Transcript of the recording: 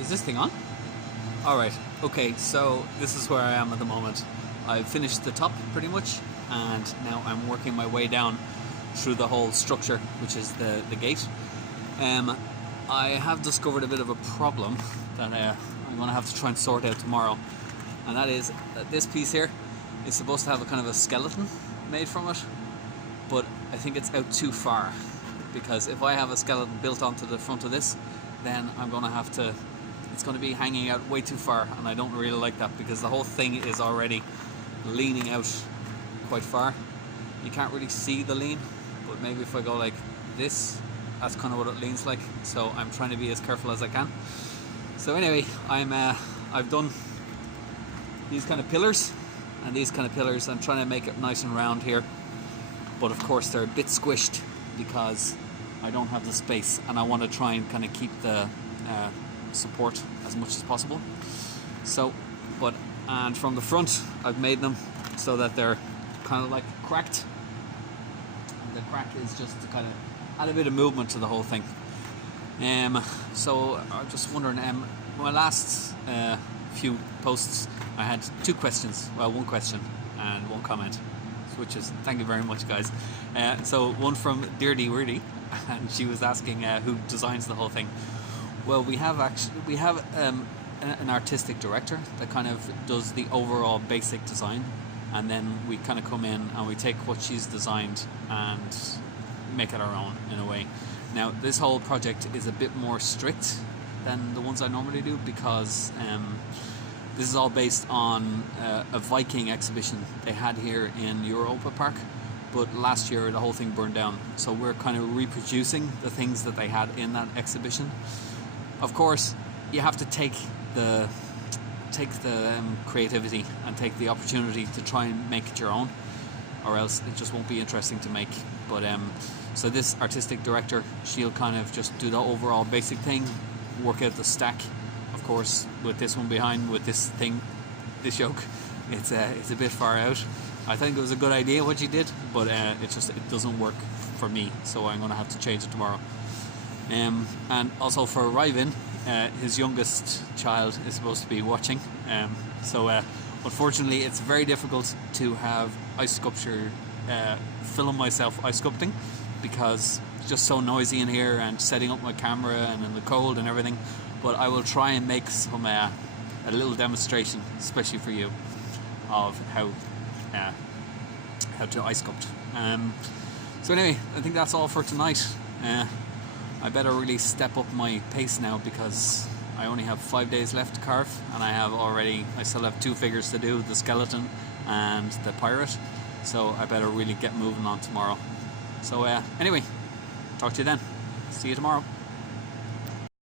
Is this thing on? Alright, okay, so this is where I am at the moment. I've finished the top pretty much, and now I'm working my way down through the whole structure, which is the gate. I have discovered a bit of a problem that I'm going to have to try and sort out tomorrow, and that is that this piece here is supposed to have a kind of a skeleton made from it, but I think it's out too far, because if I have a skeleton built onto the front of this, then I'm going to have to, it's going to be hanging out way too far, and I don't really like that because the whole thing is already leaning out quite far. You can't really see the lean, but maybe if I go like this, that's kind of what it leans like. So I'm trying to be as careful as I can. So anyway, I've done these kind of pillars and these kind of pillars. I'm trying to make it nice and round here, but of course they're a bit squished because I don't have the space, and I want to try and kind of keep the support as much as possible. So, and from the front I've made them so that they're kind of like cracked. And the crack is just to kind of add a bit of movement to the whole thing. So I'm just wondering, my last few posts I had two questions, well, one question and one comment, which is thank you very much, guys. So one from Deardy Weirdy, and she was asking who designs the whole thing. Well, we have an artistic director that kind of does the overall basic design, and then we kind of come in and we take what she's designed and make it our own in a way. Now, this whole project is a bit more strict than the ones I normally do, because this is all based on a Viking exhibition they had here in Europa Park, but last year the whole thing burned down, so we're kind of reproducing the things that they had in that exhibition. Of course, you have to take the creativity and take the opportunity to try and make it your own, or else it just won't be interesting to make. But so this artistic director, she'll kind of just do the overall basic thing, work out the stack. Of course, with this one behind, with this thing, this yoke, it's a bit far out. I think it was a good idea what she did, but it doesn't work for me, so I'm going to have to change it tomorrow. And also for Ryvin, his youngest child is supposed to be watching, so unfortunately it's very difficult to have ice sculpture, film myself ice sculpting, because it's just so noisy in here and setting up my camera and in the cold and everything. But I will try and make some a little demonstration, especially for you, of how to ice sculpt. So anyway, I think that's all for tonight. I better really step up my pace now, because I only have 5 days left to carve, and I still have two figures to do, the skeleton and the pirate, so I better really get moving on tomorrow. So anyway, talk to you then. See you tomorrow.